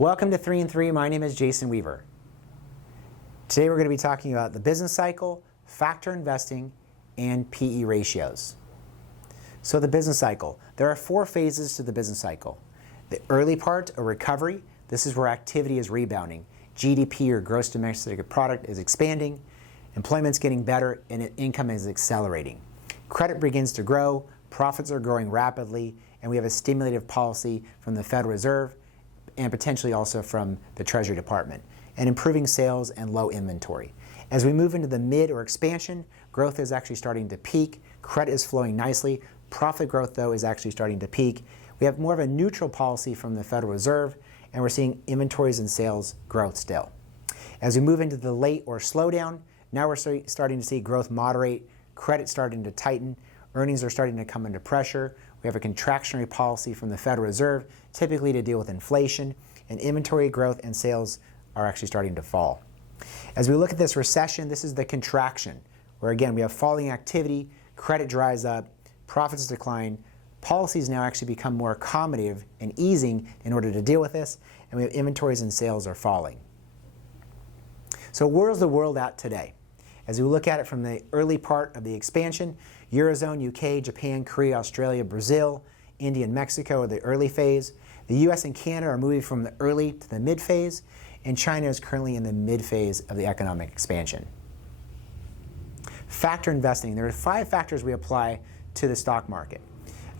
Welcome to 3 and 3. My name is Jason Weaver. Today we're going to be talking about the business cycle, factor investing, and PE ratios. So the business cycle. There are 4 phases to the business cycle. The early part, a recovery. This is where activity is rebounding. GDP, or gross domestic product, is expanding. Employment's getting better and income is accelerating. Credit begins to grow. Profits are growing rapidly. And we have a stimulative policy from the Federal Reserve and potentially also from the Treasury Department, and improving sales and low inventory. As we move into the mid or expansion, growth is actually starting to peak. Credit is flowing nicely. Profit growth, though, is actually starting to peak. We have more of a neutral policy from the Federal Reserve, and we're seeing inventories and sales growth still. As we move into the late or slowdown, now we're starting to see growth moderate, credit starting to tighten, earnings are starting to come into pressure. We have a contractionary policy from the Federal Reserve, typically to deal with inflation, and inventory growth and sales are actually starting to fall. As we look at this recession, this is the contraction, where again we have falling activity, credit dries up, profits decline, policies now actually become more accommodative and easing in order to deal with this, and we have inventories and sales are falling. So where's the world at today? As we look at it from the early part of the expansion, Eurozone, UK, Japan, Korea, Australia, Brazil, India, and Mexico are the early phase. The US and Canada are moving from the early to the mid phase, and China is currently in the mid phase of the economic expansion. Factor investing. There are 5 factors we apply to the stock market.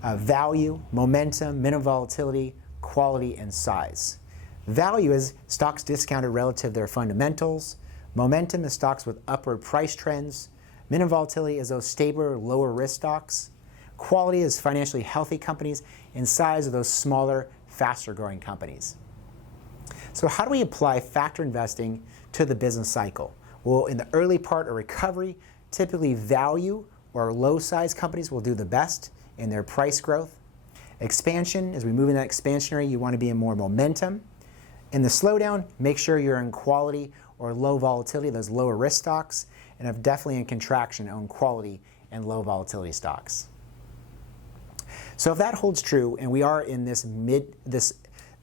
Value, momentum, minimum volatility, quality, and size. Value is stocks discounted relative to their fundamentals. Momentum is stocks with upward price trends. Minimum volatility is those stabler, lower risk stocks. Quality is financially healthy companies, and size are those smaller, faster growing companies. So how do we apply factor investing to the business cycle? Well, in the early part of recovery, typically value or low size companies will do the best in their price growth. Expansion, as we move in that expansionary, you want to be in more momentum. In the slowdown, make sure you're in quality or low volatility, those lower risk stocks, and if definitely in contraction, own quality and low volatility stocks. So if that holds true, and we are in the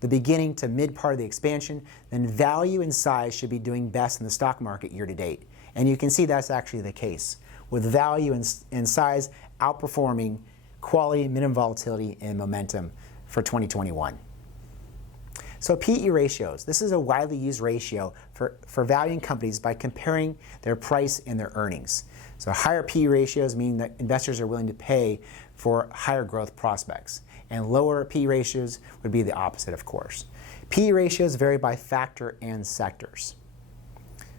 beginning to mid part of the expansion, then value and size should be doing best in the stock market year to date. And you can see that's actually the case, with value and size outperforming quality, minimum volatility, and momentum for 2021. So PE ratios. This is a widely used ratio for valuing companies by comparing their price and their earnings. So higher PE ratios mean that investors are willing to pay for higher growth prospects. And lower PE ratios would be the opposite, of course. PE ratios vary by factor and sectors.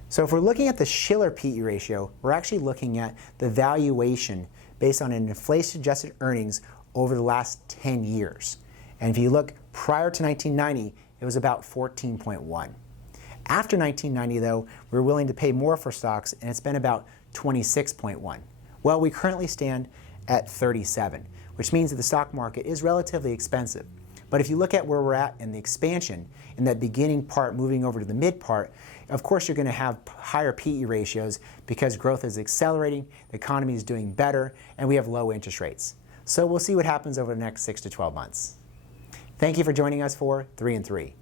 So if we're looking at the Shiller PE ratio, we're actually looking at the valuation based on an inflation-adjusted earnings over the last 10 years. And if you look prior to 1990, it was about 14.1. After 1990, though, we were willing to pay more for stocks, and it's been about 26.1. Well, we currently stand at 37, which means that the stock market is relatively expensive. But if you look at where we're at in the expansion, in that beginning part moving over to the mid part, of course you're going to have higher PE ratios because growth is accelerating, the economy is doing better, and we have low interest rates. So we'll see what happens over the next 6 to 12 months. Thank you for joining us for 3 and 3.